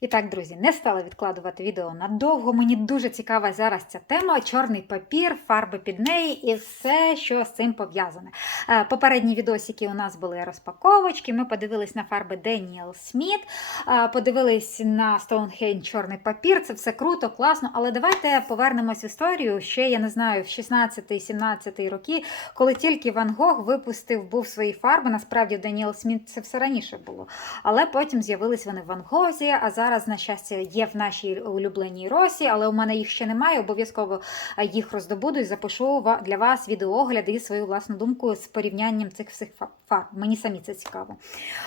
І так, друзі, не стала відкладувати відео надовго. Мені дуже цікава зараз ця тема: чорний папір, фарби під неї і все, що з цим пов'язане. Е, Попередні відосики у нас були розпаковочки. Ми подивились на фарби Деніел Сміт, е, подивились на Stonehenge чорний папір. Це все круто, класно. Але давайте повернемось в історію. Ще я не знаю, в 16-17 роки, коли тільки Ван Гог випустив був свої фарби. Насправді Деніел Сміт це все раніше було. Але потім з'явились вони в Ван Гозі, а зараз, на щастя, є в нашій улюбленій росі, але у мене їх ще немає. Обов'язково е, їх роздобуду і запишу для вас відеоогляд і свою власну думку з порівнянням цих всіх фа- фарб. Мені самі це цікаво.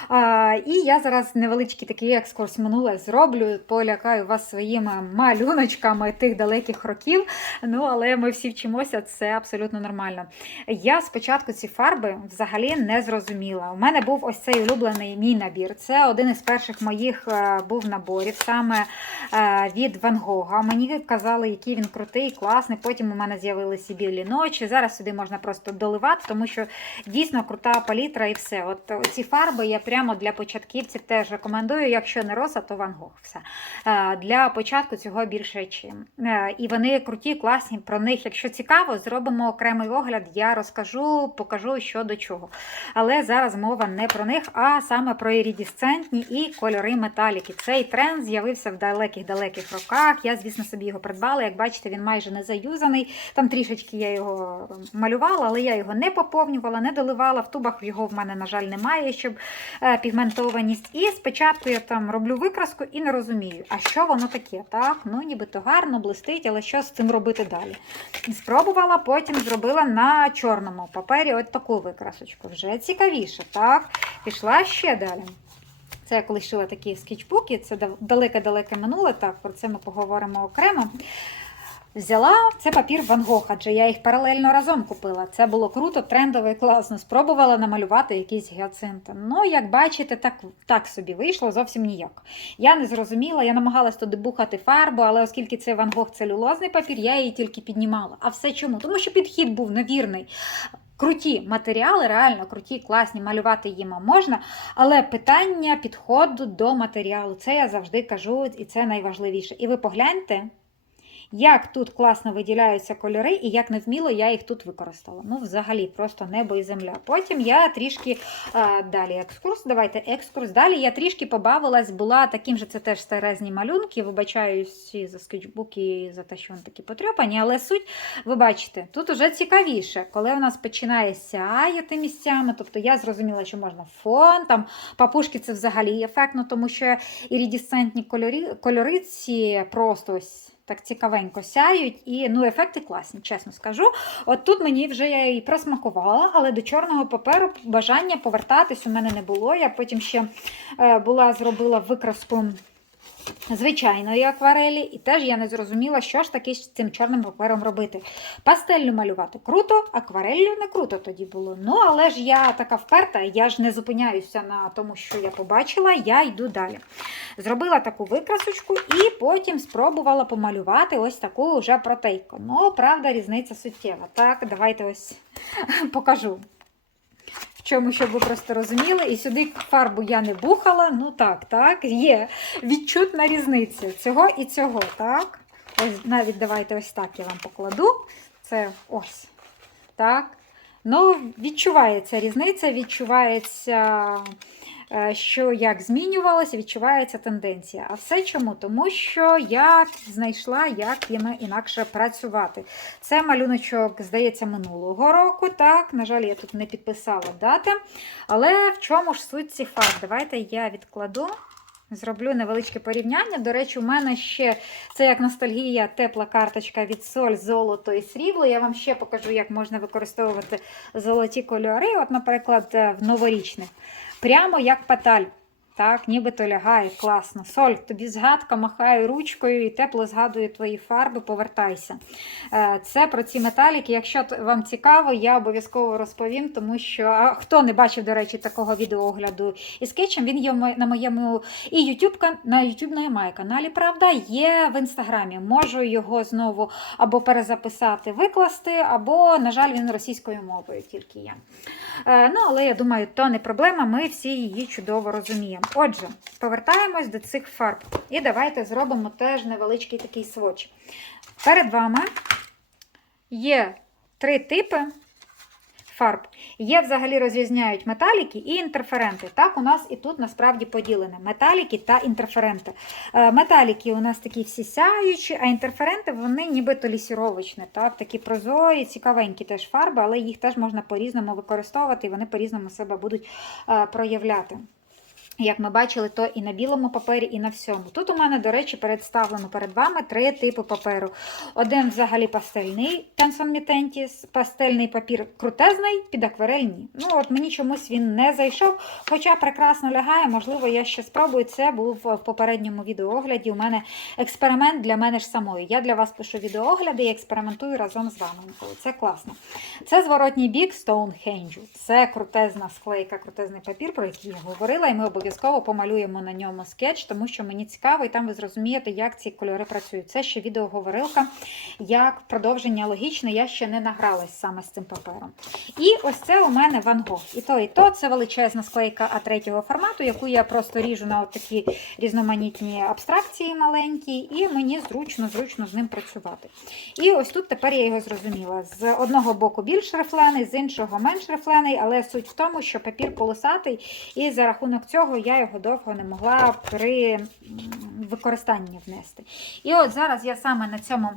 А, і я зараз невеличкий такий екскурс минуле зроблю, полякаю вас своїми малюночками тих далеких років. Ну, але ми всі вчимося, це абсолютно нормально. Я спочатку ці фарби взагалі не зрозуміла. У мене був ось цей улюблений мій набір. Це один із перших моїх е, був наборів саме е, від Ван Гога. Мені казали, який він крутий, класний. Потім у мене з'явилися білі ночі. Зараз сюди можна просто доливати, тому що дійсно крута палітра і все. От ці фарби я прямо для початківців теж рекомендую. Якщо не роса, то Ван Гог. Все. Е, Для початку цього більше чим. Е, І вони круті, класні. Про них, якщо цікаво, зробимо окремий огляд. Я розкажу, покажу, що до чого. Але зараз мова не про них, а саме про ірідісцентні і кольори металіки. Цей тренд з'явився в далеких-далеких роках. Я, звісно, собі його придбала. Як бачите, він майже не заюзаний. Там трішечки я його малювала, але я його не поповнювала, не доливала. В тубах його в мене, на жаль, немає, щоб е, пігментованість. І спочатку я там роблю викраску і не розумію, а що воно таке. Так, ну нібито гарно блистить, але що з цим робити далі? Спробувала, потім зробила на чорному папері от таку викрасочку. Вже цікавіше, так? Пішла ще далі. Це я колись шила такі скетчбуки, це далеке-далеке минуле, так, про це ми поговоримо окремо. Взяла це папір Ван Гог, адже я їх паралельно разом купила. Це було круто, трендово і класно. Спробувала намалювати якісь гіацинти. Ну, як бачите, так, так собі вийшло зовсім ніяк. Я не зрозуміла, я намагалась туди бухати фарбу, але оскільки це Ван Гог целюлозний папір, я її тільки піднімала. А все чому? Тому що підхід був невірний. Круті матеріали, реально круті, класні, малювати їм можна, але питання підходу до матеріалу це я завжди кажу, і це найважливіше. І ви погляньте, як тут класно виділяються кольори, і як невміло я їх тут використала. Ну, взагалі, просто небо і земля. Потім я трішки а, далі екскурс. Давайте екскурс. Далі я трішки побавилась, була таким же, це теж старезні малюнки. Вибачаюсь за скетчбуки, за те, що вони такі потрьопані, але суть, ви бачите, тут уже цікавіше, коли у нас починає сяяти місцями. Тобто я зрозуміла, що можна фон, там папушки це взагалі ефектно, тому що ірідісцентні кольори, кольори ці просто ось. Так цікавенько сяють, і ну, ефекти класні, чесно скажу. От тут мені вже я і просмакувала, але до чорного паперу бажання повертатись у мене не було. Я потім ще е, була зробила викраску звичайної акварелі, і теж я не зрозуміла, що ж таки з цим чорним папером робити. Пастеллю малювати круто, аквареллю не круто тоді було. Ну, але ж я така вперта, я ж не зупиняюся на тому, що я побачила, я йду далі. Зробила таку викрасочку і потім спробувала помалювати ось таку вже протейку. Ну, правда, різниця суттєва. Так, давайте ось покажу. В чому, щоб ви просто розуміли, і сюди фарбу я не бухала. Ну так, так, є відчутна різниця цього і цього. Так. Ось навіть давайте ось так я вам покладу. Це ось. Так. Ну, відчувається різниця, відчувається, що як змінювалося, відчувається тенденція. А все чому? Тому що я знайшла, як їм інакше працювати. Це малюночок, здається, минулого року. Так, на жаль, я тут не підписала дати. Але в чому ж суть цих фарб? Давайте я відкладу. Зроблю невеличке порівняння. До речі, у мене ще це як ностальгія, тепла карточка від соль, золото і срібло. Я вам ще покажу, як можна використовувати золоті кольори. От, наприклад, е, в новорічних. Прямо як паталь. Так, нібито лягає, класно. Соль, тобі згадка, махає ручкою і тепло згадує твої фарби, повертайся. Е, Це про ці металіки. Якщо вам цікаво, я обов'язково розповім, тому що хто не бачив, до речі, такого відеоогляду із скетчем, він є на моєму і YouTube, на YouTube немає каналі, правда, є в інстаграмі. Можу його знову або перезаписати, викласти, або, на жаль, він російською мовою тільки є. Е, Ну, але я думаю, то не проблема, ми всі її чудово розуміємо. Отже, повертаємось до цих фарб. І давайте зробимо теж невеличкий такий сводч. Перед вами є три типи фарб. Є взагалі розрізняють металіки і інтерференти. Так, у нас і тут насправді поділено металіки та інтерференти. Е, Металіки у нас такі всі сяючі, а інтерференти вони нібито лісіровочні, так, такі прозорі, цікавенькі теж фарби, але їх теж можна по-різному використовувати, і вони по-різному себе будуть е, проявляти. Як ми бачили, то і на білому папері, і на всьому. Тут у мене, до речі, представлено перед вами три типи паперу. Один взагалі пастельний Mitentis, пастельний папір крутезний, під акварель ні. Ну, от мені чомусь він не зайшов, хоча прекрасно лягає, можливо, я ще спробую. Це був в попередньому відеоогляді. У мене експеримент для мене ж самої. Я для вас пишу відеоогляди і експериментую разом з вами. Це класно. Це зворотній бік Stonehenge. Це крутезна склейка, крутезний папір, про який я говорила, і ми обов'язково помалюємо на ньому скетч, тому що мені цікаво, і там ви зрозумієте, як ці кольори працюють. Це ще відеоговорилка, як продовження логічне, я ще не награлась саме з цим папером. І ось це у мене Ван Гог. І то, і то це величезна склейка А3 формату, яку я просто ріжу на такі різноманітні абстракції маленькі, і мені зручно, зручно з ним працювати. І ось тут тепер я його зрозуміла. З одного боку більш рифлений, з іншого менш рифлений, але суть в тому, що папір полосатий, і за рахунок цього я його довго не могла при використанні внести. І от зараз я саме на цьому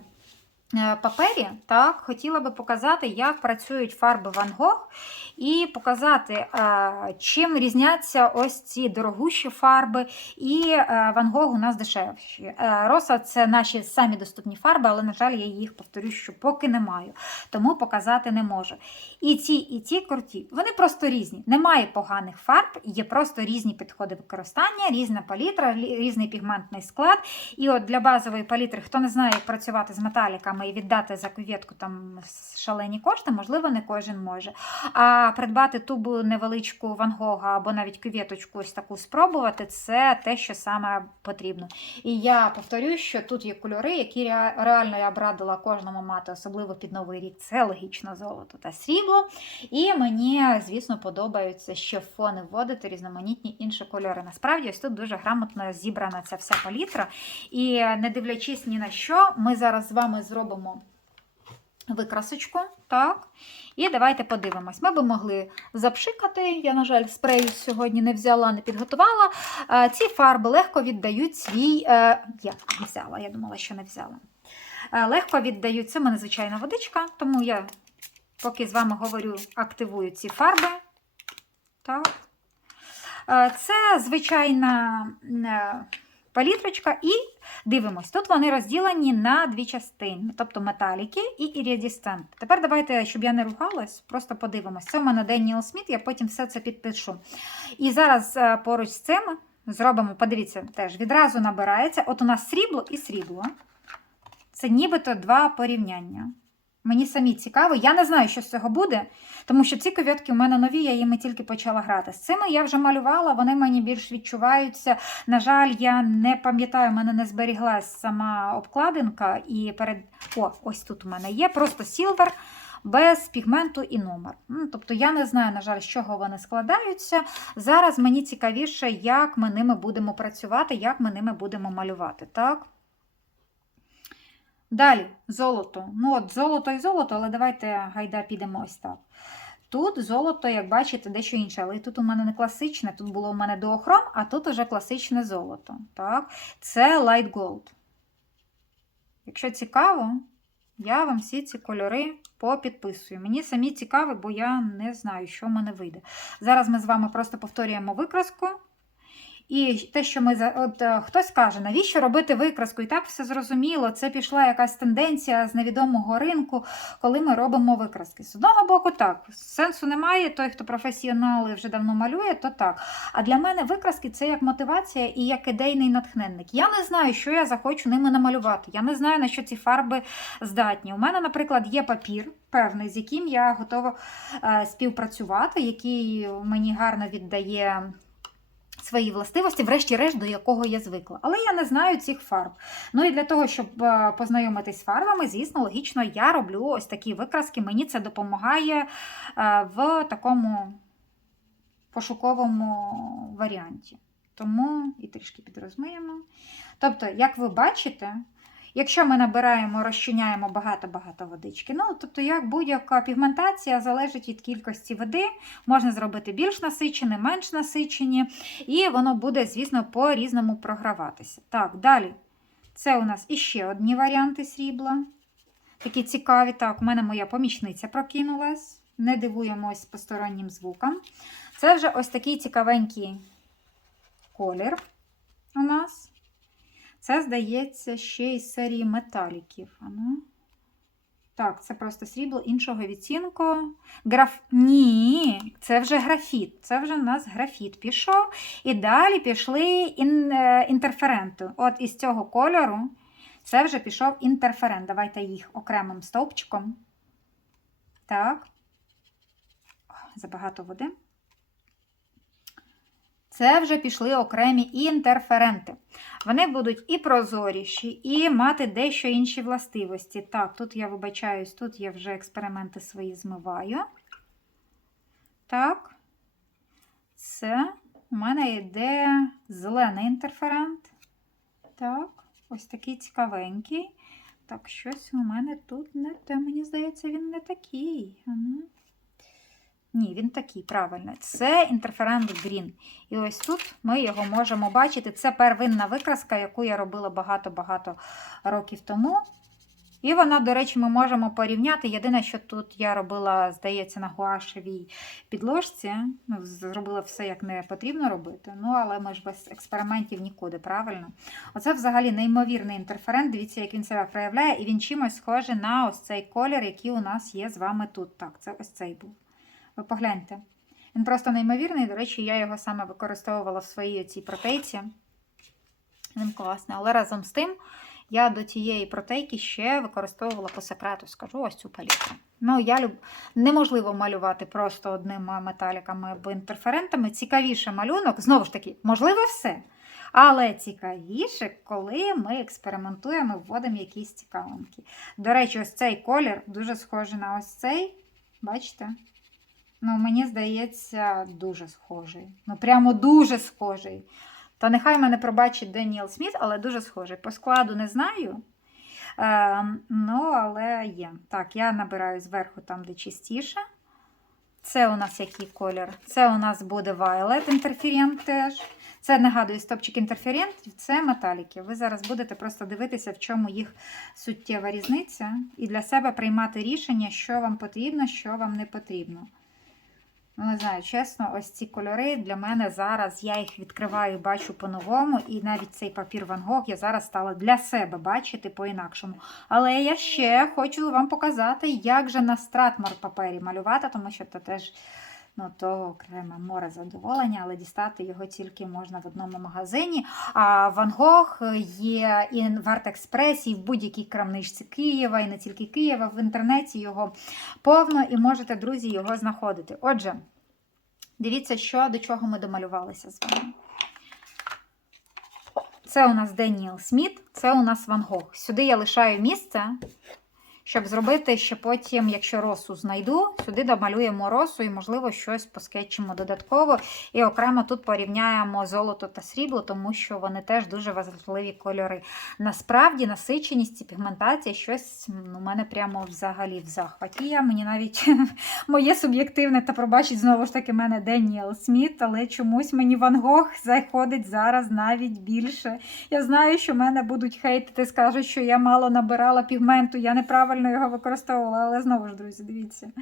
папері так, хотіла би показати, як працюють фарби Ван Гог, і показати, е, чим різняться ось ці дорогущі фарби, і е, Ван Гог у нас дешевші. Е, Роса це наші самі доступні фарби, але, на жаль, я їх повторю, що поки не маю, тому показати не можу. І ці, і ці круті, вони просто різні. Немає поганих фарб, є просто різні підходи використання, різна палітра, різний пігментний склад. І от для базової палітри, хто не знає, як працювати з металіками і віддати за кувєтку там шалені кошти, можливо, не кожен може. А придбати тубу невеличку Ван Гога або навіть кувєточку ось таку спробувати, це те, що саме потрібно. І я повторюю, що тут є кольори, які реально я б радила кожному мати, особливо під новий рік. Це логічно золото та срібло. І мені, звісно, подобаються ще фони вводити різноманітні інші кольори. Насправді, ось тут дуже грамотно зібрана ця вся палітра. І не дивлячись ні на що, ми зараз з вами зробимо викрасочку. Так. І давайте подивимось. Ми би могли запшикати. Я, на жаль, спрею сьогодні не взяла, не підготувала. Ці фарби легко віддають свій. е, Я взяла, я думала, що не взяла. Е, Легко віддають. Це мене звичайна водичка, тому я, поки з вами говорю, активую ці фарби. Так. Е, Це звичайна палітрочка, і дивимось. Тут вони розділені на дві частини, тобто металіки і ірідістент. Тепер давайте, щоб я не ругалась, просто подивимось. Це в мене Деніел Сміт, я потім все це підпишу. І зараз е, поруч з цим зробимо, подивіться, теж відразу набирається. От у нас срібло і срібло. Це нібито два порівняння. Мені самі цікаво, я не знаю, що з цього буде, тому що ці ковітки у мене нові, я їми тільки почала грати. З цими я вже малювала, вони мені більш відчуваються. На жаль, я не пам'ятаю, в мене не зберіглась сама обкладинка. І перед О, ось тут у мене є просто сілвер без пігменту і номер. Ну, Тобто я не знаю, на жаль, з чого вони складаються. Зараз мені цікавіше, як ми ними будемо працювати, як ми ними будемо малювати. Так? Далі, золото. Ну, от золото і золото, але давайте гайда підемо ось так. Тут золото, як бачите, дещо інше, але тут у мене не класичне, тут було у мене дуохром, а тут уже класичне золото. Так? Це light gold. Якщо цікаво, я вам всі ці кольори попідписую. Мені самі цікаві, бо я не знаю, що в мене вийде. Зараз ми з вами просто повторюємо викраску. І те, що ми от е, хтось каже, навіщо робити викраску? І так все зрозуміло. Це пішла якась тенденція з невідомого ринку, коли ми робимо викраски. З одного боку, так сенсу немає. Той, хто професіонал і вже давно малює, то так. А для мене викраски це як мотивація і як ідейний натхненник. Я не знаю, що я захочу ними намалювати. Я не знаю, на що ці фарби здатні. У мене, наприклад, є папір. Певний, з яким я готова е, співпрацювати, який мені гарно віддає свої властивості, врешті-решт, до якого я звикла. Але я не знаю цих фарб. Ну і для того, щоб е, познайомитись з фарбами, звісно, логічно, я роблю ось такі викраски. Мені це допомагає е, в такому пошуковому варіанті. Тому і трішки підрозмиємо. Тобто, як ви бачите, якщо ми набираємо, розчиняємо багато-багато водички, ну, тобто, як будь-яка пігментація залежить від кількості води, можна зробити більш насичене, менш насичені, і воно буде, звісно, по-різному програватися. Так, далі. Це у нас іще одні варіанти срібла. Такі цікаві. Так, у мене моя помічниця прокинулась. Не дивуємось постороннім звукам. Це вже ось такий цікавенький колір у нас. Це, здається, ще із серії металіків. Ану. Так, це просто срібло іншого відцінку. Граф... Ні, це вже графіт. Це вже у нас графіт пішов. І далі пішли ін... е, інтерференти. От із цього кольору це вже пішов інтерферент. Давайте їх окремим стовпчиком. Так. Забагато води. Це вже пішли окремі інтерференти. Вони будуть і прозоріші, і мати дещо інші властивості. Так, тут я вибачаюсь, тут я вже експерименти свої змиваю. Так, це у мене йде зелений інтерферент. Так, ось такий цікавенький. Так, щось у мене тут не те. Мені здається, він не такий. Ні, він такий, правильно. Це інтерферент Green. І ось тут ми його можемо бачити. Це первинна викраска, яку я робила багато-багато років тому. І вона, до речі, ми можемо порівняти. Єдине, що тут я робила, здається, на гуашевій підложці. Ну, зробила все, як не потрібно робити. Ну, але ми ж без експериментів нікуди, правильно? Оце взагалі неймовірний інтерферент. Дивіться, як він себе проявляє, і він чимось схожий на ось цей колір, який у нас є з вами тут. Так, це ось цей був. Ви погляньте. Він просто неймовірний. До речі, я його саме використовувала в своїй цій протейці. Він класний. Але разом з тим, я до тієї протейки ще використовувала по секрету, скажу ось цю палітру. Ну, я люб... неможливо малювати просто одними металіками або інтерферентами. Цікавіше малюнок, знову ж таки, можливо, все. Але цікавіше, коли ми експериментуємо, вводимо якісь цікавинки. До речі, ось цей колір дуже схожий на ось цей. Бачите? Ну, мені здається, дуже схожий. Ну, прямо дуже схожий. Та нехай мене пробачить Деніел Сміт, але дуже схожий. По складу не знаю. Е, ну, але є. Так, я набираю зверху там, де чистіше. Це у нас який колір? Це у нас буде Violet інтерферент теж. Це нагадую стопчик інтерферентів, це металіки. Ви зараз будете просто дивитися, в чому їх суттєва різниця, і для себе приймати рішення, що вам потрібно, що вам не потрібно. Ну, не знаю, чесно, ось ці кольори для мене зараз я їх відкриваю, бачу по-новому, і навіть цей папір Ван Гог я зараз стала для себе бачити по-інакшому. Але я ще хочу вам показати, як же на стратмар папері малювати, тому що це теж ну, то окреме море задоволення, але дістати його тільки можна в одному магазині. А Ван Гог є і в Арт-Експресі, і в будь-якій крамничці Києва, і не тільки Києва. В інтернеті його повно і можете, друзі, його знаходити. Отже, дивіться, що до чого ми домалювалися з вами. Це у нас Деніел Сміт, це у нас Ван Гог. Сюди я лишаю місце, щоб зробити ще потім, якщо росу знайду, сюди домалюємо росу і, можливо, щось поскетчимо додатково. І окремо тут порівняємо золото та срібло, тому що вони теж дуже важливі кольори. Насправді, насиченість і пігментація щось у мене прямо взагалі в захваті. Я мені навіть моє суб'єктивне, та пробачить знову ж таки мене Деніел Сміт, але чомусь мені Ван Гог заходить зараз навіть більше. Я знаю, що мене будуть хейтити, скажуть, що я мало набирала пігменту, я неправильно його використовувала, але знову ж, друзі, дивіться.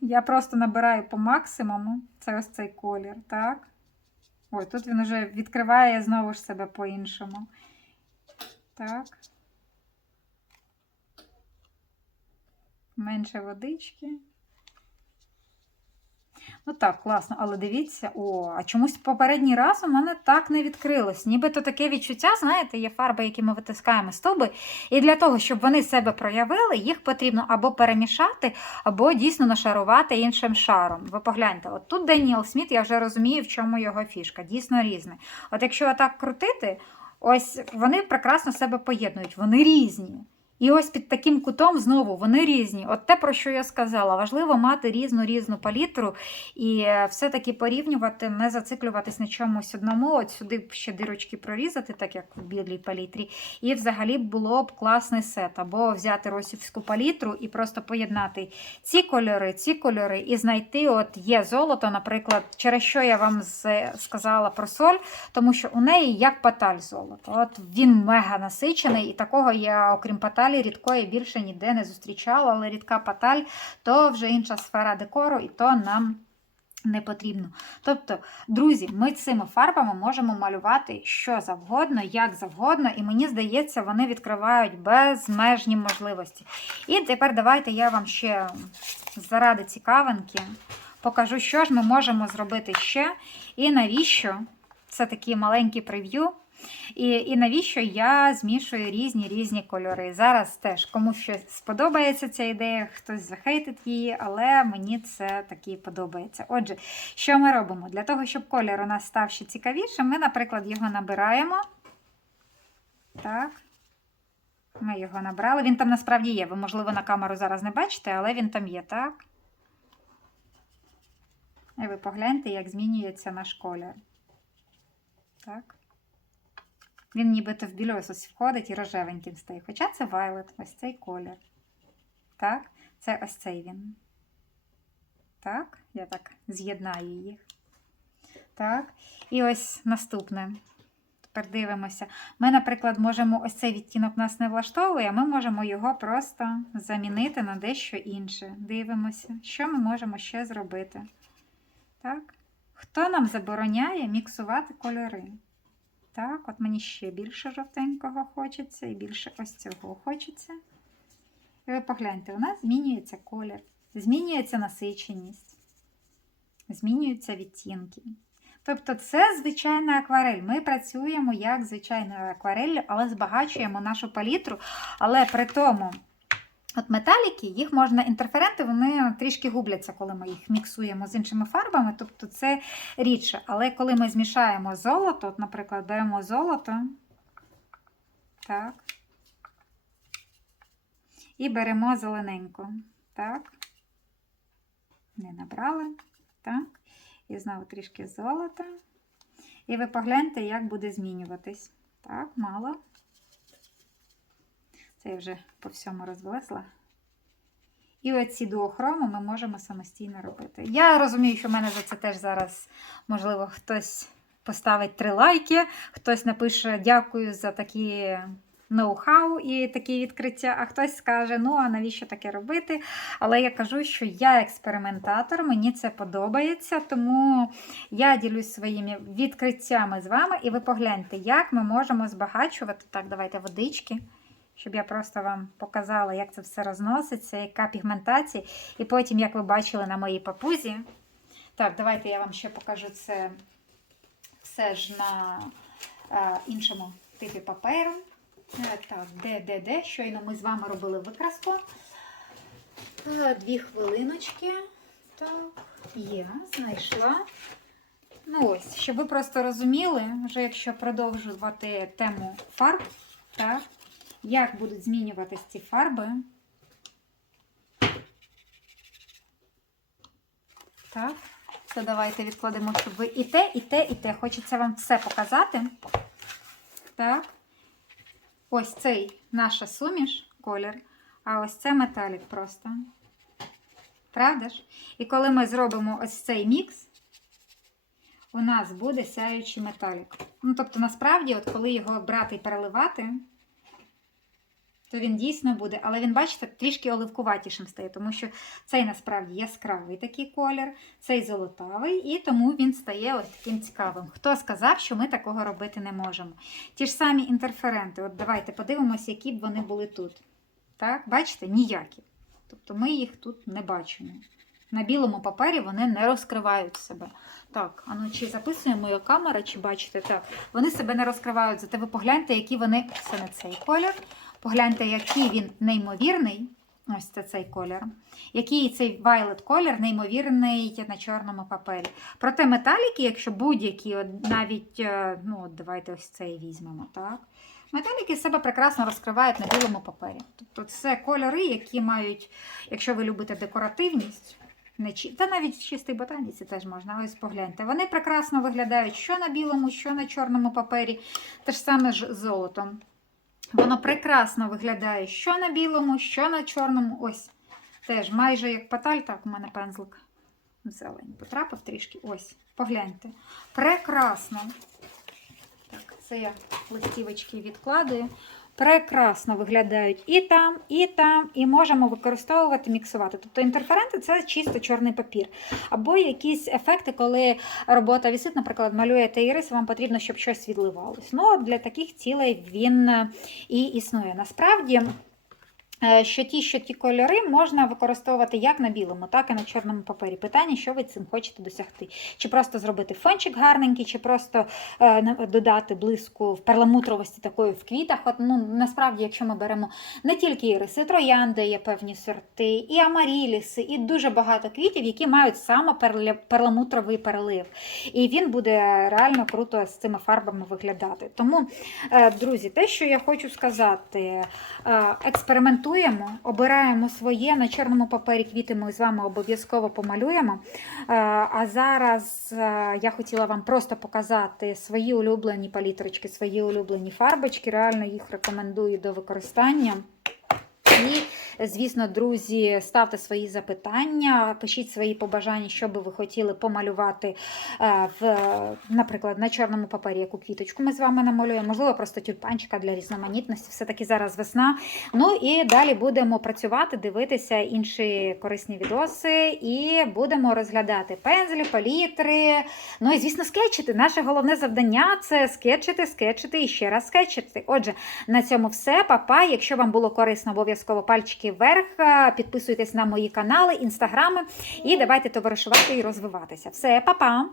Я просто набираю по максимуму. Це ось цей колір, так? Ой, тут він вже відкриває знову ж себе по-іншому. Так. Менше водички. Ну так, класно, але дивіться, о, а чомусь попередній раз у мене так не відкрилось. Нібито таке відчуття, знаєте, є фарби, які ми витискаємо стовби. І для того, щоб вони себе проявили, їх потрібно або перемішати, або дійсно нашарувати іншим шаром. Ви погляньте, от тут Деніел Сміт, я вже розумію, в чому його фішка. Дійсно різне. От якщо отак крутити, ось вони прекрасно себе поєднують, вони різні. І ось під таким кутом знову вони різні. От те, про що я сказала, важливо мати різну різну палітру і е, все-таки порівнювати, не зациклюватись на чомусь одному. От сюди б ще дирочки прорізати, так як в білій палітрі. І взагалі було б класний сет. Або взяти росівську палітру і просто поєднати ці кольори, ці кольори, і знайти, от є золото, наприклад, через що я вам сказала про соль, тому що у неї як паталь золото. От він мега насичений, і такого я, окрім паталі, рідкої більше ніде не зустрічала, але рідка паталь то вже інша сфера декору, і то нам. Не потрібно. Тобто, друзі, ми цими фарбами можемо малювати що завгодно, як завгодно, і мені здається, вони відкривають безмежні можливості. І тепер давайте я вам ще заради цікавинки покажу, що ж ми можемо зробити ще, і навіщо це такі маленькі прев'ю. І, і навіщо я змішую різні різні кольори. Зараз теж комусь щось сподобається ця ідея, хтось захейтить її, але мені це таки подобається. Отже, що ми робимо? Для того, щоб колір у нас став ще цікавішим, ми, наприклад, його набираємо. Так. Ми його набрали. Він там насправді є. Ви, можливо, на камеру зараз не бачите, але він там є, так? І ви погляньте, як змінюється наш колір. Так. Він нібито в більос ось входить і рожевеньким стає. Хоча це вайлет, ось цей колір. Так, це ось цей він. Так, я так з'єднаю їх. Так, і ось наступне. Тепер дивимося. Ми, наприклад, можемо ось цей відтінок нас не влаштовує, а ми можемо його просто замінити на дещо інше. Дивимося, що ми можемо ще зробити. Так. Хто нам забороняє міксувати кольори? Так, от мені ще більше жовтенького хочеться і більше ось цього хочеться. І ви погляньте, у нас змінюється колір, змінюється насиченість, змінюються відтінки. Тобто це звичайна акварель. Ми працюємо як звичайною аквареллю, але збагачуємо нашу палітру. Але при тому, от металіки, їх можна, інтерференти, вони трішки губляться, коли ми їх міксуємо з іншими фарбами. Тобто це рідше. Але коли ми змішаємо золото, от, наприклад, беремо золото, так, і беремо зелененько. Так, не набрали. Так. І знову трішки золота. І ви погляньте, як буде змінюватись. Так, мало. Це я вже по всьому розвесла. І оці дуохроми ми можемо самостійно робити. Я розумію, що в мене за це теж зараз, можливо, хтось поставить три лайки, хтось напише дякую за такі ноу-хау і такі відкриття, а хтось скаже, ну а навіщо таке робити? Але я кажу, що я експериментатор, мені це подобається, тому я ділюсь своїми відкриттями з вами, і ви погляньте, як ми можемо збагачувати. Так, давайте водички, щоб я просто вам показала, як це все розноситься, яка пігментація. І потім, як ви бачили на моїй папузі. Так, давайте я вам ще покажу це все ж на е, іншому типі паперу. Е, Так, де, де, де? Щойно ми з вами робили викраску. Е, Дві хвилиночки. Так, є, знайшла. Ну ось, щоб ви просто розуміли, вже якщо продовжувати тему фарб, так, як будуть змінюватись ці фарби. Так, це давайте відкладемо, щоб ви і те, і те, і те. Хочеться вам все показати. Так. Ось цей наша суміш, колір, а ось це металік просто. Правда ж? І коли ми зробимо ось цей мікс, у нас буде сяючий металік. Ну, тобто, насправді, от коли його брати і переливати, то він дійсно буде, але він, бачите, трішки оливкуватішим стає, тому що цей насправді яскравий такий колір, цей золотавий, і тому він стає ось таким цікавим. Хто сказав, що ми такого робити не можемо? Ті ж самі інтерференти, от давайте подивимося, які б вони були тут. Так, бачите, ніякі. Тобто ми їх тут не бачимо. На білому папері вони не розкривають себе. Так, а ну чи записує моя камера, чи бачите? Так, вони себе не розкривають, зате ви погляньте, які вони. Це не цей колір. Погляньте, який він неймовірний. Ось це цей колір. Який цей violet колір неймовірний на чорному папері. Проте металіки, якщо будь-які, навіть, е, ну, давайте ось цей візьмемо, так? Металіки себе прекрасно розкривають на білому папері. Тобто це кольори, які мають, якщо ви любите декоративність, не чи... та навіть в чистій ботаніці теж можна. Ось погляньте. Вони прекрасно виглядають що на білому, що на чорному папері. Те ж саме з золотом. Воно прекрасно виглядає що на білому, що на чорному. Ось теж майже як паталь, так, у мене пензлик зелень потрапив трішки. Ось, погляньте. Прекрасно. Так, це я листівочки відкладую. Прекрасно виглядають і там, і там, і можемо використовувати, міксувати. Тобто інтерференти це чисто чорний папір. Або якісь ефекти, коли робота вісить, наприклад, малюєте ірис, вам потрібно, щоб щось відливалось. Ну, для таких цілей він е, і існує. Насправді. Е, Що ті, що ті кольори можна використовувати як на білому, так і на чорному папері. Питання, що ви цим хочете досягти. Чи просто зробити фончик гарненький, чи просто е, додати блиску в перламутровості такої в квітах. От, ну, насправді, якщо ми беремо не тільки іриси, троянди є певні сорти, і амаріліси, і дуже багато квітів, які мають саме перламутровий перелив. І він буде реально круто з цими фарбами виглядати. Тому, е, друзі, те, що я хочу сказати, е, експериментуємо, обираємо своє на чорному папері квіти. Ми з вами обов'язково помалюємо. Е, А зараз е, я хотіла вам просто показати свої улюблені палітрочки, свої улюблені фарбочки. Реально їх рекомендую до використання. Звісно, друзі, ставте свої запитання, пишіть свої побажання, що би ви хотіли помалювати, е, в, наприклад, на чорному папері, яку квіточку ми з вами намалюємо, можливо, просто тюльпанчика для різноманітності. Все-таки зараз весна. Ну і далі будемо працювати, дивитися інші корисні відоси, і будемо розглядати пензлі, палітри. Ну і, звісно, скетчити. Наше головне завдання це скетчити, скетчити і ще раз скетчити. Отже, на цьому все. Папа. Якщо вам було корисно, обов'язково пальчики вверх. е, Підписуйтесь на мої канали, інстаграми і давайте товаришувати і розвиватися. Все, па-па!